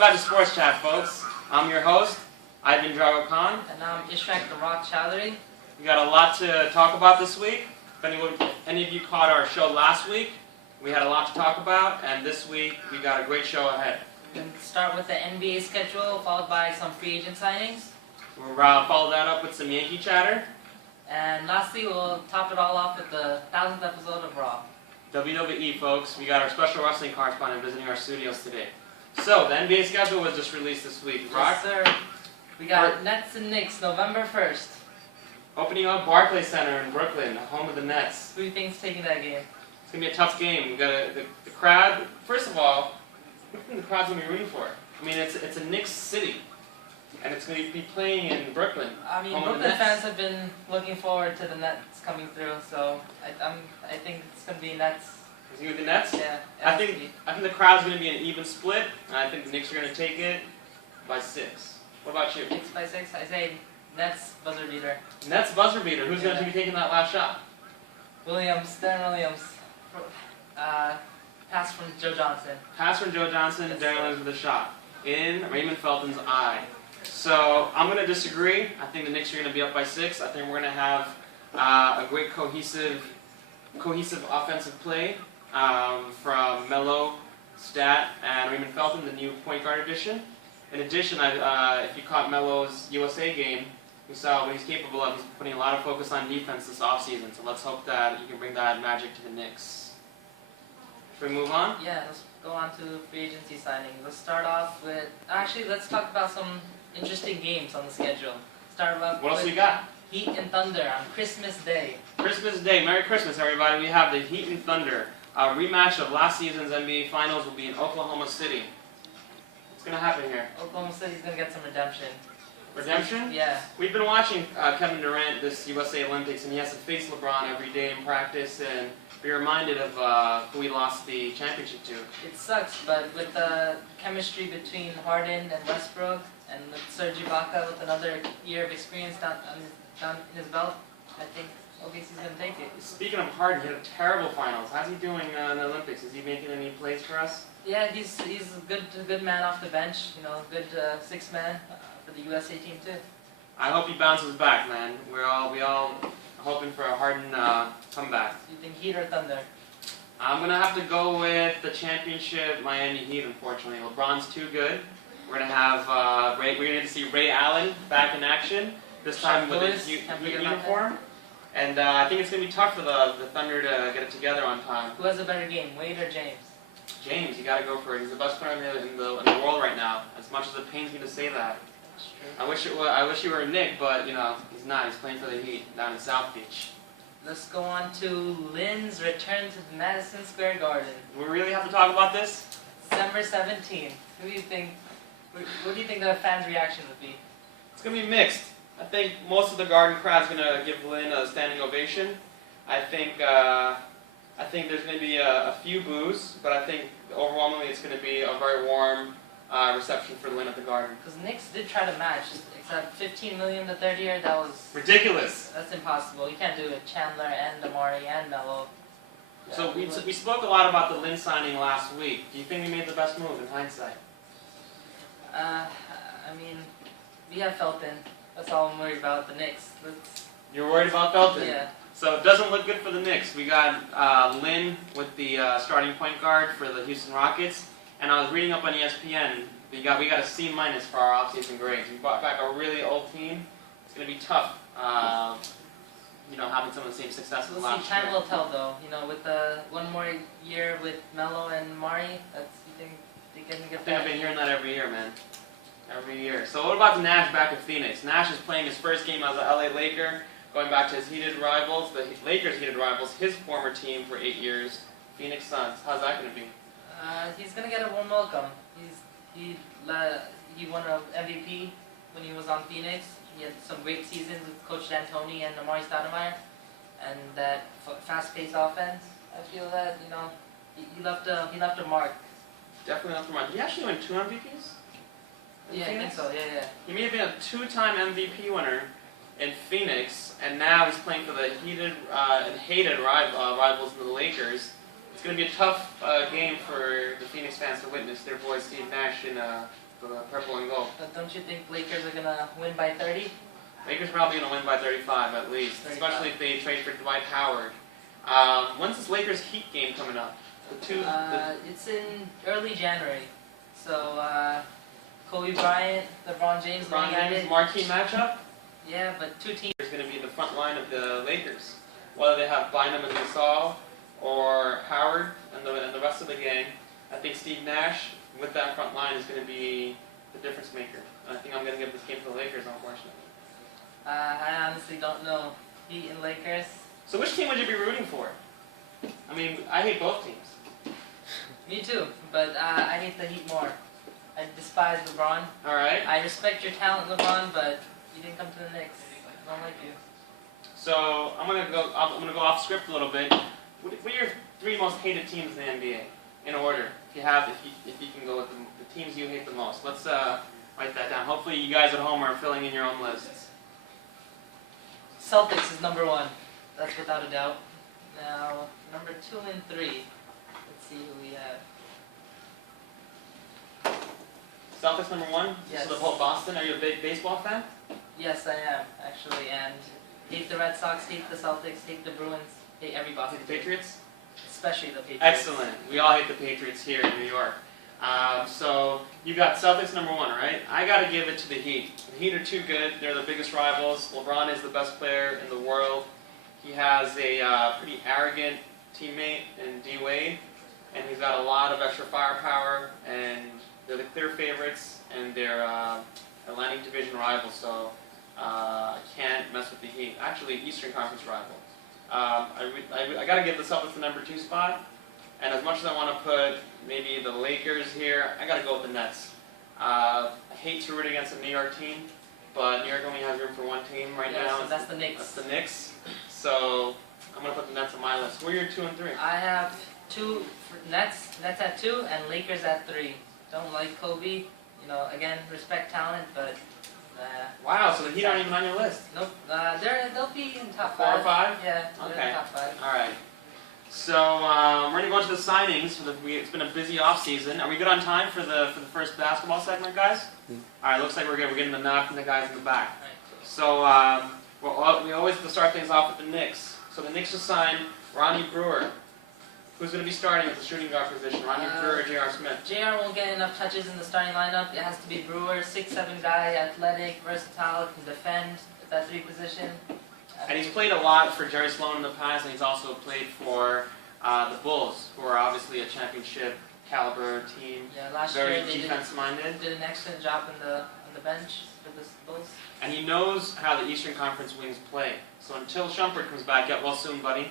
back to Sports Chat, folks. I'm your host, Ivan Drago Khan. And I'm Ishrak the Rock Chowdhury. We got a lot to talk about this week. If any of you caught our show last week, we had a lot to talk about, and this week we got a great show ahead. We'll start with the NBA schedule, followed by some free agent signings. We'll follow that up with some Yankee chatter. And lastly, we'll top it all off with the 1000th episode of Raw. WWE, folks. We got our special wrestling correspondent visiting our studios today. So, the NBA schedule was just released this week. Rock? Yes, sir. We got Nets and Knicks, November 1st. Opening up Barclays Center in Brooklyn, home of the Nets. Who do you think's taking that game? It's going to be a tough game. We got the crowd. First of all, who do you think the crowd's going to be rooting for? I mean, it's a Knicks city, and it's going to be playing in Brooklyn. I mean, Brooklyn fans have been looking forward to the Nets coming through, so I think it's going to be Nets. Is it going to be the Nets? Yeah. I think the crowd's going to be an even split, and I think the Knicks are going to take it by 6. What about you? Knicks by 6. I say Nets buzzer beater. Nets buzzer beater. Who's going to be taking that last shot? Darren Williams. Pass from Joe Johnson. Pass from Joe Johnson, Yes, Darren Williams with a shot. In Raymond Felton's eye. So, I'm going to disagree. I think the Knicks are going to be up by 6. I think we're going to have a great cohesive offensive play from Melo, Stat, and Raymond Felton, the new point guard addition. In addition, if you caught Melo's USA game, you saw what he's capable of. He's putting a lot of focus on defense this offseason, so let's hope that he can bring that magic to the Knicks. Should we move on? Yeah, let's go on to free agency signings. Let's start off with... Actually, let's talk about some interesting games on the schedule. Start off What else with we got? Heat and Thunder on Christmas Day. Christmas Day. Merry Christmas, everybody. We have the Heat and Thunder. A rematch of last season's NBA Finals will be in Oklahoma City. What's going to happen here? Oklahoma City's going to get some redemption. Redemption? Yeah. We've been watching Kevin Durant this USA Olympics, and he has to face LeBron every day in practice and be reminded of who he lost the championship to. It sucks, but with the chemistry between Harden and Westbrook, and with Serge Ibaka with another year of experience down in his belt, I think OKC's going to take it. Speaking of Harden, he had a terrible finals. How's he doing in the Olympics? Is he making any plays for us? Yeah, he's a good man off the bench. You know, good sixth man for the USA team too. I hope he bounces back, man. We all hoping for a Harden comeback. Do you think Heat or Thunder? I'm gonna have to go with the championship Miami Heat. Unfortunately, LeBron's too good. We're gonna have we're gonna get to see Ray Allen back in action this time with his Heat uniform. And I think it's gonna be tough for the Thunder to get it together on time. Who has a better game, Wade or James? James, you gotta go for it. He's the best player in the world right now. As much as it pains me to say that. That's true. I wish he were Nick, but you know he's not. He's playing for the Heat down in South Beach. Let's go on to Lynn's return to Madison Square Garden. We really have to talk about this? December 17th. Who do you think? What do you think the fans' reaction would be? It's gonna be mixed. I think most of the Garden crowd's gonna give Lynn a standing ovation. I think there's gonna be a few boos, but I think overwhelmingly it's gonna be a very warm reception for Lynn at the Garden. Because Knicks did try to match, except $15 million the third year. That was ridiculous. That's impossible. You can't do it. Chandler and Amari and Melo. Yeah, so we spoke a lot about the Lynn signing last week. Do you think we made the best move in hindsight? I mean, we have Felton. That's all I'm worried about. The Knicks. You're worried about Felton? Yeah. So it doesn't look good for the Knicks. We got Lynn with the starting point guard for the Houston Rockets. And I was reading up on ESPN, we got a C- for our offseason grades. We brought back a really old team. It's going to be tough, having some of the same successes We'll last see. year. Time will tell, though. With the one more year with Melo and Mari, you think they can get I think that? I've been hearing that every year, man. Every year. So what about Nash back in Phoenix? Nash is playing his first game as a LA Laker, going back to his heated rivals, the Lakers' heated rivals, his former team for 8 years, Phoenix Suns. How's that going to be? He's gonna get a warm welcome. He won an MVP when he was on Phoenix. He had some great seasons with Coach D'Antoni and Amari Stoudemire, and that fast-paced offense. I feel that he left a mark. Definitely left a mark. He actually won 2 MVPs. Yeah, I think so. Yeah. He may have been a 2-time MVP winner in Phoenix, and now he's playing for the heated and hated rivals of the Lakers. It's going to be a tough game for the Phoenix fans to witness their boy Steve Nash in purple and gold. But don't you think Lakers are gonna win by 30? Lakers probably going to win by 35 at least, 35. especially if they trade for Dwight Howard. When's this Lakers Heat game coming up? It's in early January. So Kobe Bryant, LeBron James going at it. Marquee matchup? Yeah, but two teams. Is going to be the front line of the Lakers. Whether they have Bynum and Gasol or Howard and the rest of the gang, I think Steve Nash with that front line is going to be the difference maker. And I think I'm going to give this game to the Lakers, unfortunately. I honestly don't know. Heat and Lakers. So which team would you be rooting for? I mean, I hate both teams. Me too, but I hate the Heat more. I despise LeBron. All right. I respect your talent, LeBron, but you didn't come to the Knicks. I don't like you. So I'm gonna go off script a little bit. What are your three most hated teams in the NBA in order? If you can go with the teams you hate the most. Let's write that down. Hopefully you guys at home are filling in your own lists. Celtics is number 1. That's without a doubt. Now, number 2 and 3. Let's see who we have. Celtics number 1. Yes. So the whole Boston. Are you a big baseball fan? Yes, I am, actually. And hate the Red Sox, hate the Celtics, hate the Bruins, hate every Boston Hate the Patriots? especially the Patriots. Excellent. We all hate the Patriots here in New York. So you got Celtics number 1, right? I got to give it to the Heat. The Heat are too good. They're the biggest rivals. LeBron is the best player in the world. He has a pretty arrogant teammate in D. Wade, and he's got a lot of extra firepower, and they're the clear favorites, and they're Atlantic Division rivals, so I can't mess with the Heat. Actually, Eastern Conference rival. I got to give the Celtics the number 2 spot, and as much as I want to put maybe the Lakers here, I got to go with the Nets. I hate to root against a New York team, but New York only has room for one team right now. So that's the Knicks. That's the Knicks. So I'm going to put the Nets on my list. Who are your 2 and 3? I have 2 for Nets at 2, and Lakers at 3. Don't like Kobe. You know, again, respect talent, but Wow, so the Heat aren't even on your list. nope. They'll be in top 4 or 5? Yeah, they're Okay. in top 5. All right. So we're gonna go into the signings. It's been a busy off season. Are we good on time for the first basketball segment, guys? All right. Looks like we're good. We're getting the nod from the guys in the back. Right. So we always have to start things off with the Knicks. So the Knicks just signed Ronnie Brewer. Who's going to be starting at the shooting guard position? Ronnie Brewer or J.R. Smith? JR won't get enough touches in the starting lineup. It has to be Brewer, 6'7" guy, athletic, versatile, can defend at that 3 position. And he's played a lot for Jerry Sloan in the past, and he's also played for the Bulls, who are obviously a championship caliber team. Yeah, last Very year they defense-minded. did an excellent job on the bench for the Bulls. And he knows how the Eastern Conference wings play. So until Shumpert comes back, get well soon, buddy.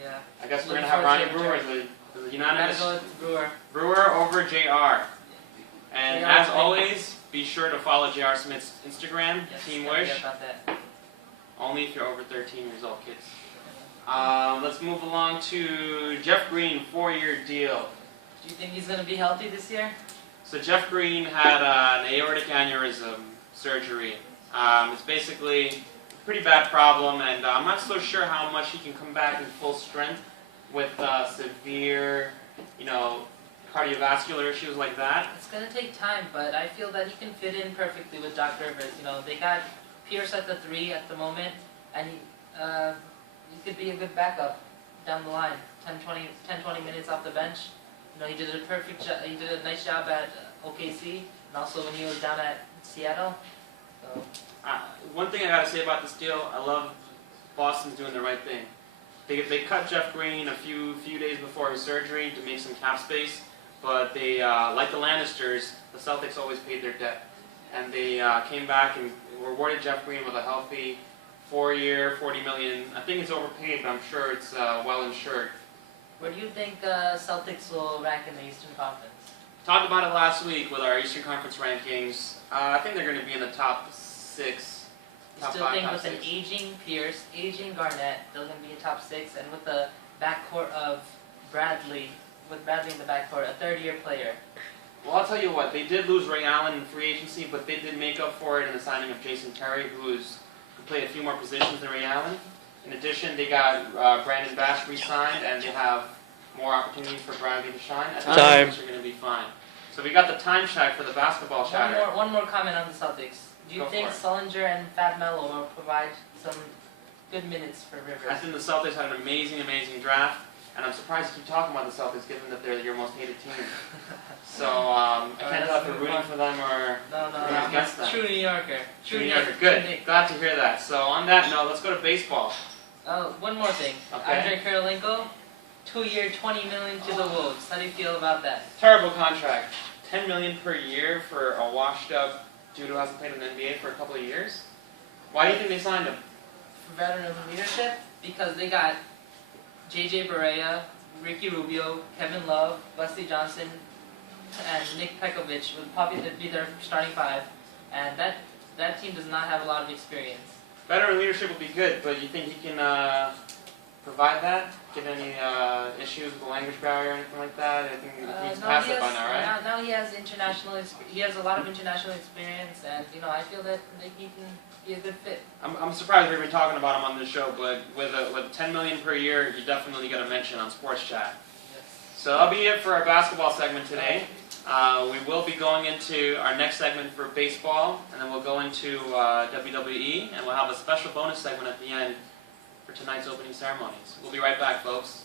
Yeah. I guess we're going Looking to have forward Ronnie to it, Brewer Jerry. as a unanimous. Gotta go with Brewer. Brewer over JR. And JR as Smith. always, be sure to follow JR Smith's Instagram, Yes, Team gotta Wish. get about that. Only if you're over 13 years old, kids. Let's move along to Jeff Green, 4-year deal. Do you think he's gonna be healthy this year? So Jeff Green had an aortic aneurysm surgery. It's basically a pretty bad problem, and I'm not so sure how much he can come back in full strength with severe, cardiovascular issues like that. It's gonna take time, but I feel that he can fit in perfectly with Doc Rivers. You know, they got Pierce at the 3 at the moment, and he could be a good backup down the line. 10-20 minutes off the bench. You know, he did a nice job at OKC, and also when he was down at Seattle. So. One thing I gotta say about this deal, I love Boston's doing the right thing. They cut Jeff Green a few days before his surgery to make some cap space, but they, like the Lannisters, the Celtics always paid their debt. And they came back and rewarded Jeff Green with a healthy 4-year, $40 million. I think it's overpaid, but I'm sure it's well insured. Where do you think Celtics will rank in the Eastern Conference? Talked about it last week with our Eastern Conference rankings. I think they're going to be in the top 6. You Top still 5, think top with 6. an aging Pierce, aging Garnett, they're going to be a top 6, and with the backcourt of Bradley, with Bradley in the backcourt, a 3rd-year player. Well, I'll tell you what, they did lose Ray Allen in free agency, but they did make up for it in the signing of Jason Terry, who played a few more positions than Ray Allen. In addition, they got Brandon Bash re-signed, and they have more opportunities for Bradley to shine. I think the Celtics are going to be fine. So we got the time check for the basketball chatter. One more comment on the Celtics. Do you Go think for it. Sullinger and Fat Melo will provide some good minutes for Rivers? I think the Celtics had an amazing draft, and I'm surprised you keep talking about the Celtics given that they're your most hated team. So I can't tell if you're rooting for them or No, rooting against them. True New Yorker. True New Yorker. Good. Glad to hear that. So on that note, let's go to baseball. One more thing. Okay. Andre Kirilenko, 2-year, $20 million to the Wolves. How do you feel about that? Terrible contract. $10 million per year for a washed-up dude who hasn't played in the NBA for a couple of years. Why do you think they signed him? For veteran leadership, because they got J.J. Barea, Ricky Rubio, Kevin Love, Wesley Johnson, and Nick Pekovic would probably be their starting five, and that team does not have a lot of experience. Veteran leadership would be good, but you think he can provide that? Get any issues with the language barrier or anything like that? I think he's past it by now, right? Now he has he has a lot of international experience, and I feel that he can be a good fit. I'm surprised we're even talking about him on this show, but with $10 million per year, you definitely got a mention on Sports Chat. Yes. So that'll be it for our basketball segment today. We will be going into our next segment for baseball, and then we'll go into WWE, and we'll have a special bonus segment at the end for tonight's opening ceremonies. We'll be right back, folks.